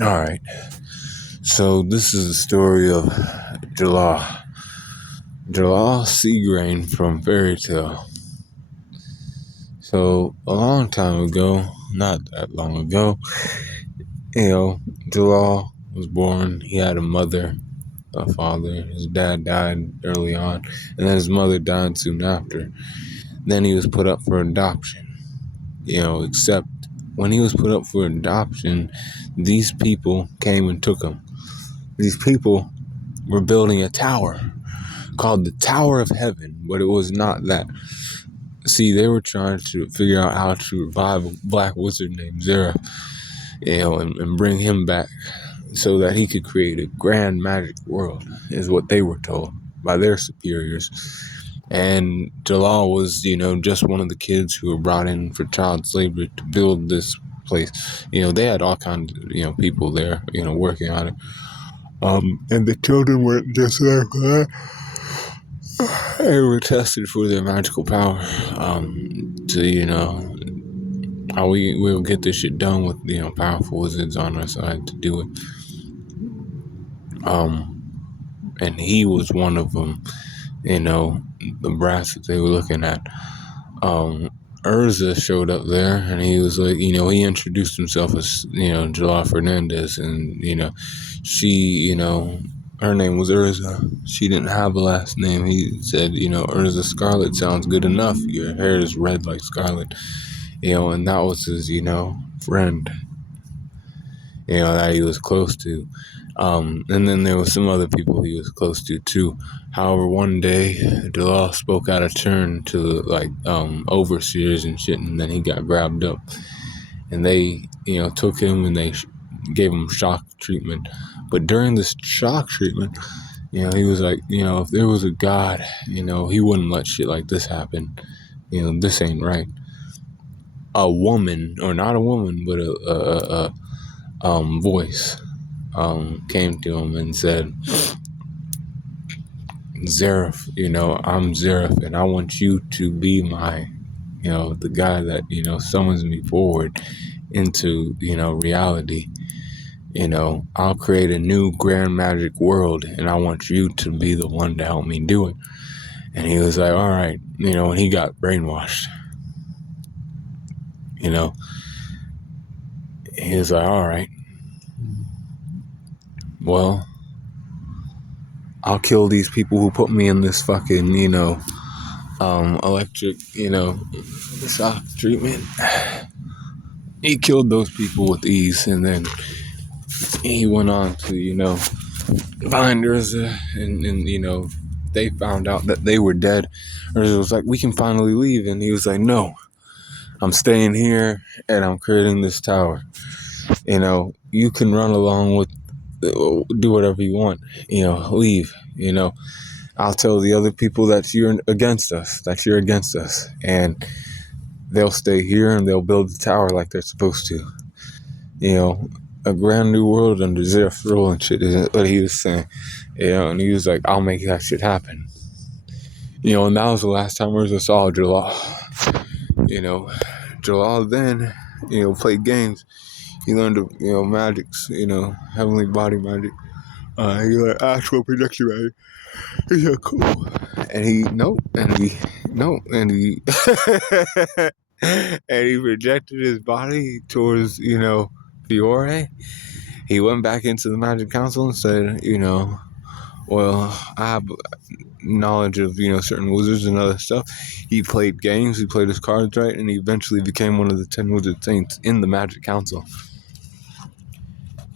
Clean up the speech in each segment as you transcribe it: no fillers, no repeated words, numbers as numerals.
Alright, so this is the story of Jellal. Jellal Seagrain from Fairy Tale. So, a long time ago, not that long ago, Jellal was born. He had a mother, a father. His dad died early on, and then his mother died soon after. Then he was put up for adoption. Except when he was put up for adoption, these people came and took him. These people were building a tower called the Tower of Heaven, but it was not that. See, they were trying to figure out how to revive a black wizard named Zara, and bring him back so that he could create a grand magic world, is what they were told by their superiors. And Jellal was, just one of the kids who were brought in for child slavery to build this place. They had all kinds of, people there, working on it. And the children weren't just there for that. They were tested for their magical power. How we'll get this shit done with, powerful wizards on our side to do it. And he was one of them, the brats that they were looking at. Urza showed up there, and he was like, he introduced himself as, Jellal Fernandez, and, she, her name was Urza. She didn't have a last name. He said, Urza Scarlet sounds good enough. Your hair is red like scarlet. And that was his, friend, that he was close to. And then there was some other people he was close to too. However, one day, Jellal spoke out of turn to overseers and shit, and then he got grabbed up. And they, took him and they gave him shock treatment. But during this shock treatment, he was like, if there was a God, he wouldn't let shit like this happen. This ain't right. A woman, or not a woman, but a voice came to him and said, Zareth, I'm Zareth, and I want you to be my, the guy that, summons me forward into, reality. I'll create a new grand magic world, and I want you to be the one to help me do it. And he was like, all right, and he got brainwashed. He was like, all right, well, I'll kill these people who put me in this fucking, electric, shock treatment. He killed those people with ease, and then he went on to, find Urza, and they found out that they were dead. Urza was like, we can finally leave, and he was like, no, I'm staying here, and I'm creating this tower. You can run along with, do whatever you want, leave, I'll tell the other people that you're against us, and they'll stay here and they'll build the tower like they're supposed to. A grand new world under Zeph's rule and shit is what he was saying. And he was like, I'll make that shit happen. And that was the last time Urza saw Jellal. Jellal then, played games. He learned, magics, heavenly body magic. He learned actual projection magic. He's like, cool. And he and he projected his body towards, Fiore. He went back into the Magic Council and said, well, I have knowledge of, certain wizards and other stuff. He played games, he played his cards right, and he eventually became one of the 10 wizard saints in the Magic Council.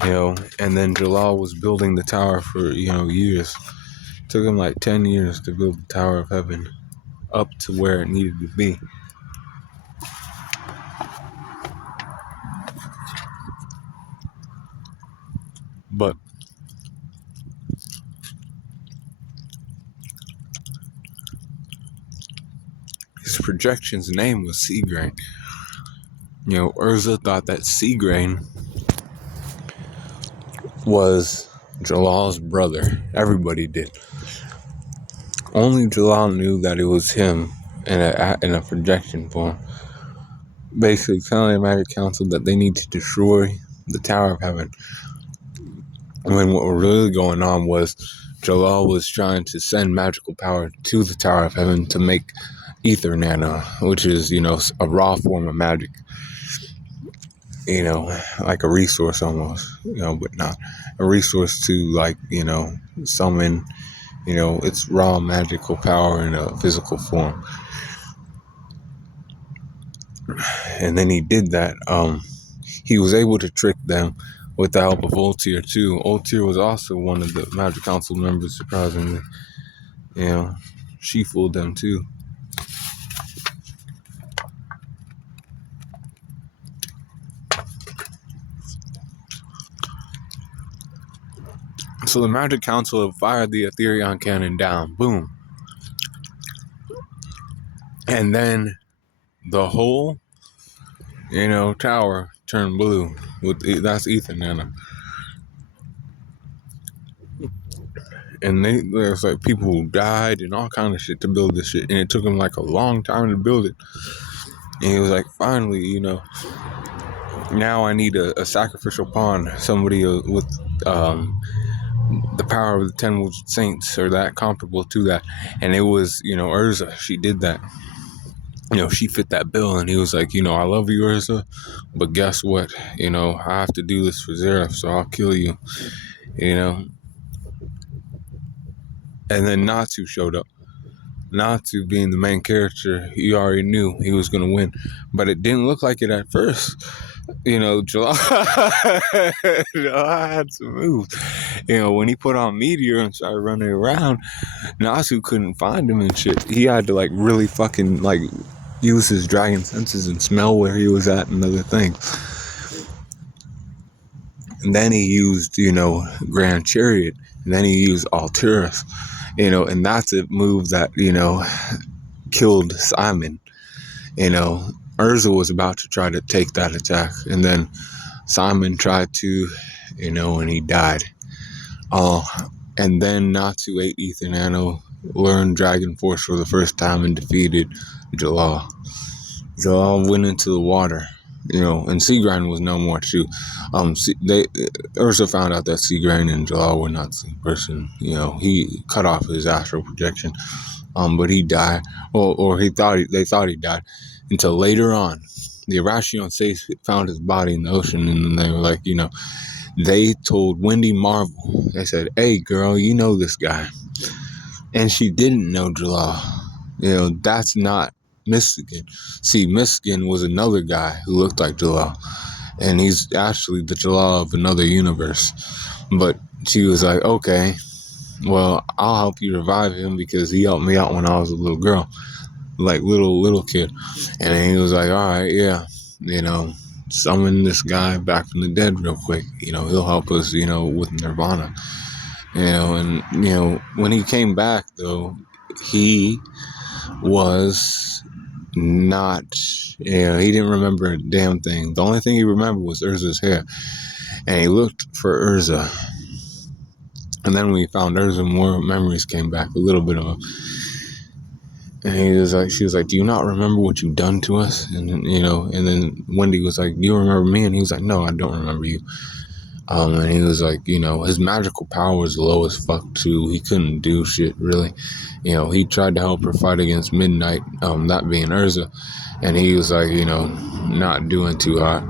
And then Jellal was building the tower for, years. It took him like 10 years to build the Tower of Heaven up to where it needed to be. But his projection's name was Seagrain. Urza thought that Seagrain was Jellal's brother. Everybody did. Only Jellal knew that it was him in a projection form. Basically telling the Magic Council that they need to destroy the Tower of Heaven. When what was really going on was Jellal was trying to send magical power to the Tower of Heaven to make ether nano, which is, a raw form of magic, like a resource almost, but not a resource to, like, summon, its raw magical power in a physical form. And then he did that. He was able to trick them with the help of Ultir too. Ultir was also one of the Magic Council members, surprisingly. She fooled them too. So the Magic Council fired the Aetherion cannon down. Boom. And then the whole, tower turned blue. That's ether nano. And there's like people who died and all kind of shit to build this shit. And it took him like a long time to build it. And he was like, finally, now I need a sacrificial pawn. Somebody with the power of the 10 saints, or that comparable to that. And it was, Urza. She did that. She fit that bill. And he was like, I love you, Urza, but guess what? I have to do this for Zeref, so I'll kill you. And then Natsu showed up. Natsu, being the main character, you already knew he was going to win. But it didn't look like it at first. Jellal had some moves. When he put on Meteor and started running around, Natsu couldn't find him and shit. He had to, like, really fucking, like, use his dragon senses and smell where he was at and other things. And then he used, Grand Chariot. And then he used Altiris. And that's a move that, killed Simon. Urza was about to try to take that attack. And then Simon tried to, and he died. And then Natsu ate ether nano, learned Dragon Force for the first time, and defeated Jellal. Jellal went into the water, and Seagrind was no more too. Urza found out that Seagrind and Jellal were not the same person. He cut off his astral projection, but he died, or they thought he died, until later on. The Arashion found his body in the ocean, and then they were like, they told Wendy Marvel. They said, "Hey, girl, you know this guy," and she didn't know Jellal. That's not Michigan. See, Michigan was another guy who looked like Jellal, and he's actually the Jellal of another universe. But she was like, "Okay, well, I'll help you revive him because he helped me out when I was a little girl, like little kid." And then he was like, "All right, yeah, summon this guy back from the dead real quick. He'll help us, with Nirvana." And when he came back though, he was not, he didn't remember a damn thing. The only thing he remembered was Urza's hair, and he looked for Urza. And then when he found Urza, more memories came back, a little bit of them. And she was like, "Do you not remember what you've done to us?" And and then Wendy was like, "Do you remember me?" And he was like, "No, I don't remember you." And he was like, his magical power was low as fuck too. He couldn't do shit really. He tried to help her fight against Midnight, that being Urza, and he was like, not doing too hot.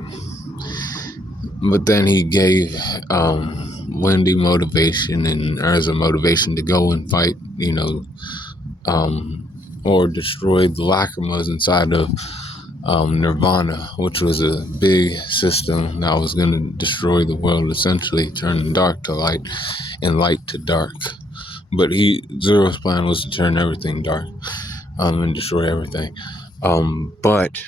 But then he gave Wendy motivation and Urza motivation to go and fight, or destroy the Lacrimas inside of Nirvana, which was a big system that was going to destroy the world, essentially turning dark to light and light to dark. But Zero's plan was to turn everything dark, and destroy everything. But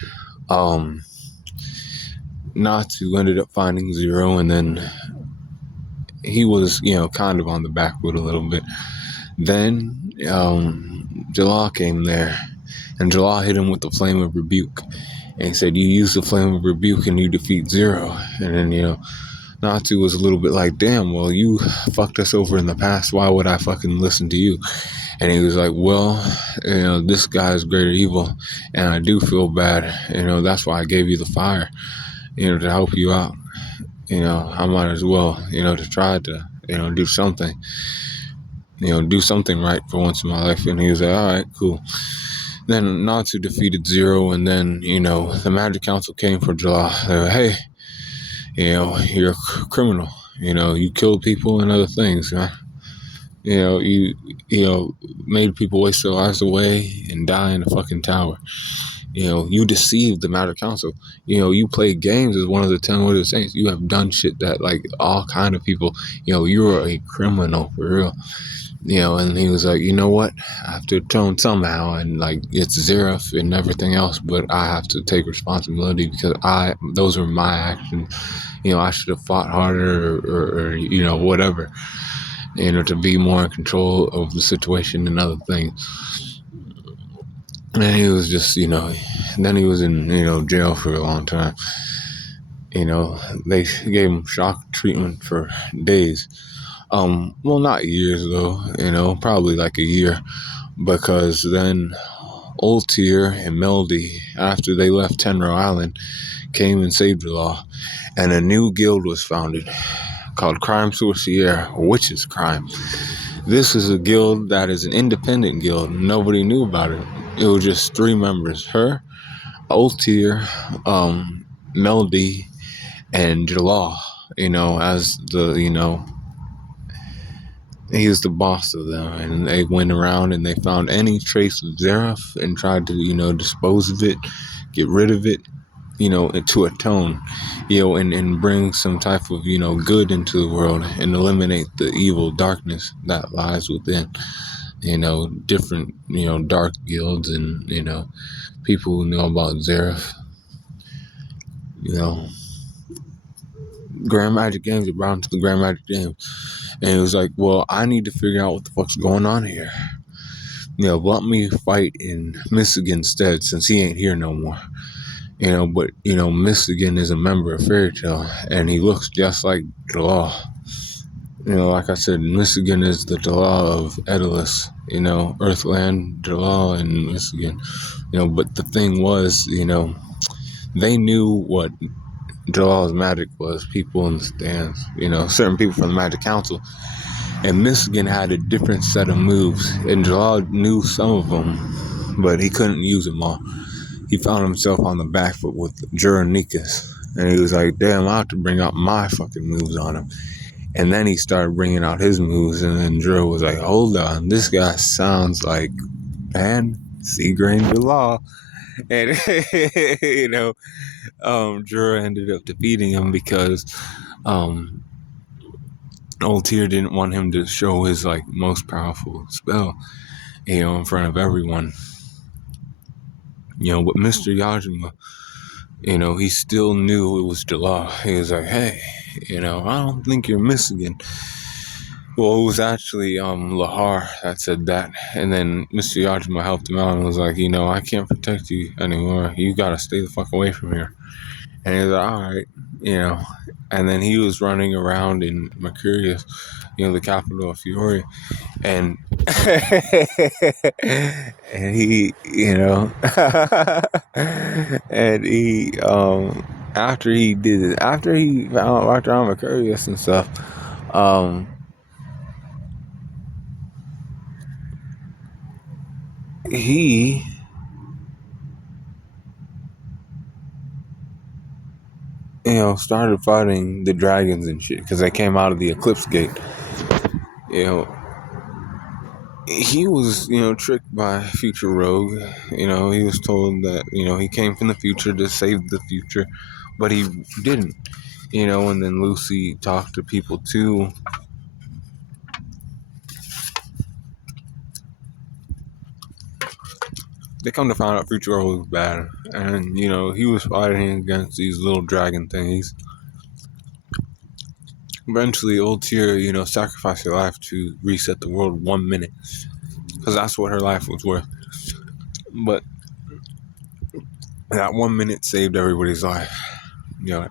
Natsu ended up finding Zero, and then he was, kind of on the back foot a little bit. Then Jellal came there, and Jellal hit him with the Flame of Rebuke. And he said, "You use the Flame of Rebuke and you defeat Zero." And then, Natsu was a little bit like, "Damn, well, you fucked us over in the past. Why would I fucking listen to you?" And he was like, "Well, this guy is greater evil, and I do feel bad. That's why I gave you the fire, to help you out. I might as well, to try to do something, do something right for once in my life. And he was like, all right, cool. Then Natsu defeated Zero, and then, the Magic Council came for Jellal. They were, hey, you're a criminal. You killed people and other things, man. You made people waste their lives away and die in a fucking tower. You deceived the Matter Council. You played games as one of the 10 Lords of the Saints. You have done shit that, like, all kind of people, you're a criminal for real. And he was like, you know what? I have to atone somehow, and, like, it's Zeref and everything else, but I have to take responsibility because those were my actions. I should have fought harder or whatever, to be more in control of the situation and other things. And he was just, and then he was in, jail for a long time. They gave him shock treatment for days. Well, not years though, probably like a year, because then Ultir and Melody, after they left Tenro Island, came and saved the law, and a new guild was founded called Crime Sourcière, which is crime. This is a guild that is an independent guild. Nobody knew about it. It was just 3 members: her, Ultir, Melody, and Jellal. As the he was the boss of them, and they went around and they found any trace of Zeref and tried to dispose of it, get rid of it, to atone, and bring some type of good into the world and eliminate the evil darkness that lies within. Different dark guilds and people who know about Zeref. Grand Magic Games are brought into the Grand Magic Games. And it was like, well, I need to figure out what the fuck's going on here. Let me fight in Michigan instead, since he ain't here no more. But, Michigan is a member of Fairy Tail, and he looks just like Jellal. Like I said, Michigan is the Jellal of Edalus, Earthland, Jellal, and Michigan. But the thing was, they knew what Jellal's magic was, people in the stands, certain people from the Magic Council. And Michigan had a different set of moves, and Jellal knew some of them, but he couldn't use them all. He found himself on the back foot with Juranikas, and he was like, damn, I have to bring out my fucking moves on him. And then he started bringing out his moves, and then Jura was like, hold on, this guy sounds like, man, Seagrain Jellal. And, Jura ended up defeating him because, Ultir didn't want him to show his, like, most powerful spell, in front of everyone. But Mr. Yajima, he still knew it was Jellal. He was like, hey, I don't think you're Michigan. Well, it was actually Lahar that said that. And then Mr. Yajima helped him out and was like, I can't protect you anymore. You gotta stay the fuck away from here. And he was like, all right, And then he was running around in Mercurius, the capital of Fiore. And and he, and he, after he did it, after he walked around Mercurius and stuff, he started fighting the dragons and shit because they came out of the Eclipse Gate. He was, tricked by Future Rogue. He was told that, he came from the future to save the future, but he didn't. And then Lucy talked to people too. They come to find out Future Rogue was bad, and he was fighting against these little dragon thingies. Eventually, Ultir, sacrificed her life to reset the world 1 minute, because that's what her life was worth. But that 1 minute saved everybody's life.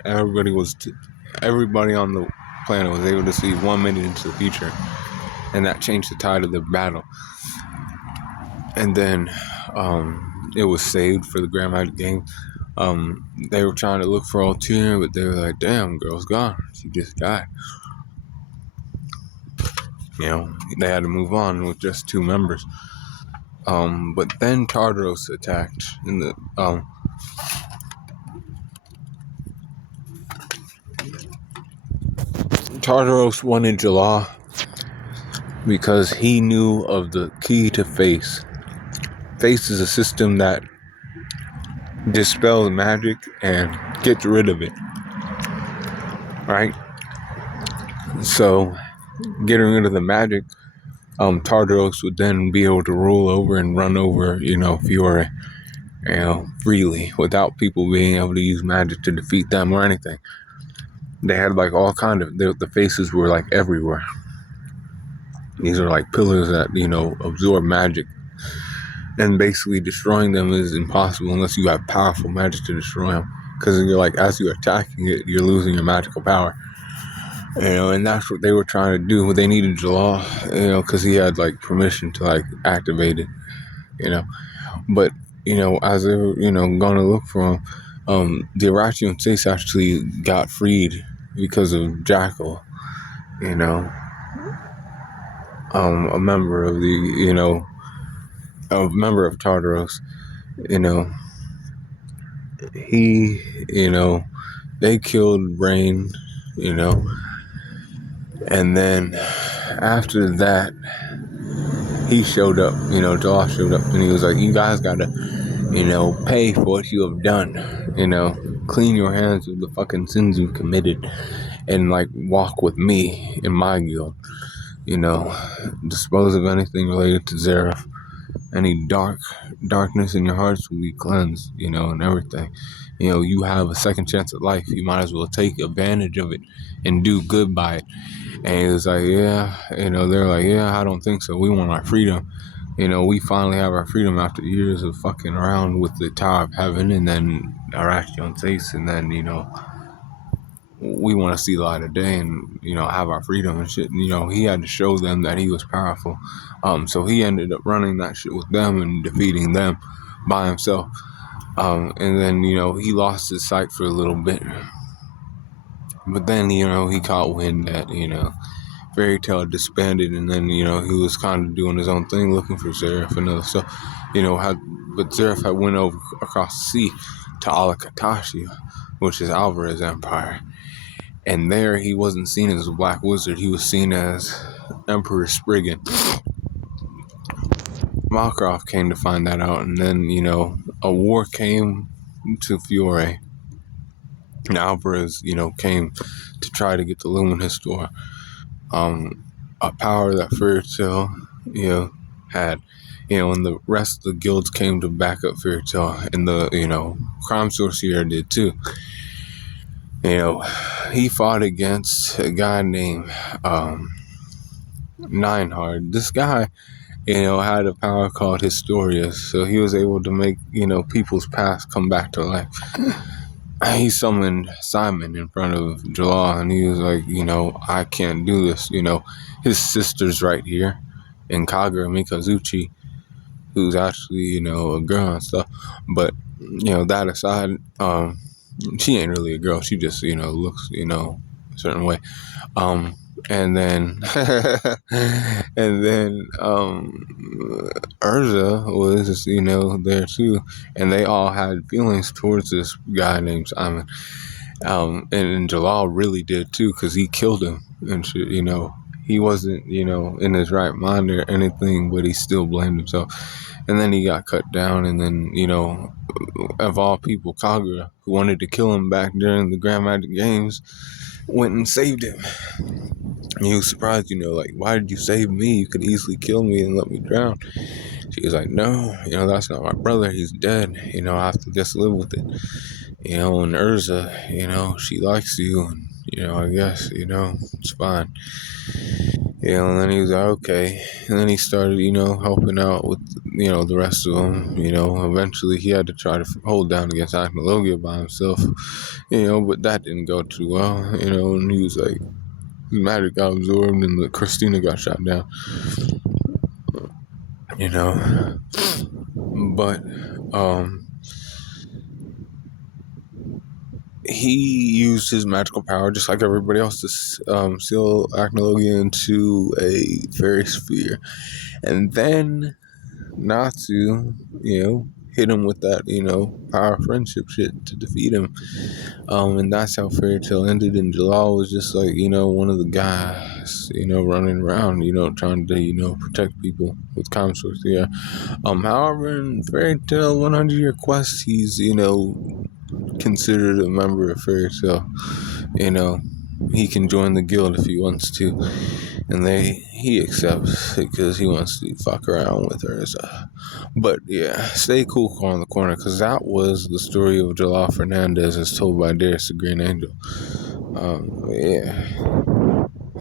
Everybody on the planet was able to see 1 minute into the future, and that changed the tide of the battle. And then it was saved for the Grand Magic game. They were trying to look for Ultir, but they were like, damn, girl's gone. She just died. they had to move on with just 2 members. But then Tartaros attacked in the Tartaros wanted Jellal because he knew of the key to Face. Face is a system that dispels magic and gets rid of it, right? So, getting rid of the magic, Tartaros would then be able to rule over and run over, Fiore, freely without people being able to use magic to defeat them or anything. They had like all kind of, the faces were like everywhere. These are like pillars that, absorb magic. And basically destroying them is impossible unless you have powerful magic to destroy them. Because you're like, as you're attacking it, you're losing your magical power. And that's what they were trying to do. They needed Jellal, because he had like permission to like activate it, But, as they were, going to look for him, the Arachian Chase actually got freed because of Jackal, a member of the, a member of Tartaros, he, they killed Rain, and then after that, he showed up, Jellal showed up, and he was like, you guys gotta, pay for what you have done, clean your hands of the fucking sins you've committed, and like walk with me in my guild, dispose of anything related to Zareth. Any darkness in your hearts will be cleansed, and everything. You have a second chance at life. You might as well take advantage of it and do good by it. And he was like, yeah, they're like, yeah, I don't think so. We want our freedom. We finally have our freedom after years of fucking around with the Tower of Heaven and then Arachion Chase, and then, we want to see the light of day and, have our freedom and shit. He had to show them that he was powerful. So he ended up running that shit with them and defeating them by himself. And then, he lost his sight for a little bit. But then, he caught wind that, Fairy Tail disbanded, and then, he was kind of doing his own thing, looking for Zareth and other stuff. But Zareth had went over across the sea to Alakatashi, which is Alvarez's empire. And there he wasn't seen as a black wizard, he was seen as Emperor Spriggan. Malkoff came to find that out, and then, a war came to Fiore. And Alvarez, came to try to get the Luminous Door. A power that Fairy Tail, had. And the rest of the guilds came to back up Fairy Tail, and the, Crime Sorcerer did too. He fought against a guy named Ninehard. This guy, had a power called Historia, so he was able to make, people's past come back to life. He summoned Simon in front of Jellal, and he was like, I can't do this. His sister's right here, and Kagura Mikazuchi, who's actually, a girl and stuff. But, that aside, she ain't really a girl. She just, looks, a certain way. And then, Urza was, there too. And they all had feelings towards this guy named Simon. And Jellal really did too, because he killed him and shit, He wasn't, in his right mind or anything, but he still blamed himself. And then he got cut down, and then, of all people, Kagura, who wanted to kill him back during the Grand Magic Games, went and saved him. And he was surprised, like, why did you save me? You could easily kill me and let me drown. She was like, no, that's not my brother. He's dead. I have to just live with it. And Urza, she likes you, and, I guess, it's fine. And then he was like, okay. And then he started, helping out with, the rest of them. Eventually he had to try to hold down against Acnologia by himself, but that didn't go too well, and he was like, his magic got absorbed and the Christina got shot down, but, he used his magical power just like everybody else to seal Acnologia into a fairy sphere, and then Natsu, hit him with that, power friendship shit to defeat him. And that's how Fairy Tail ended. And Jellal was just like, one of the guys, running around, trying to, protect people with comm source. Yeah. However, in Fairy Tail 100 Year Quest, he's, considered a member of Fairy Tail. He can join the guild if he wants to, and he accepts because he wants to fuck around with her. So. But yeah, stay cool on the corner, because that was the story of Jellal Fernandez as told by Darius the Green Angel. Yeah.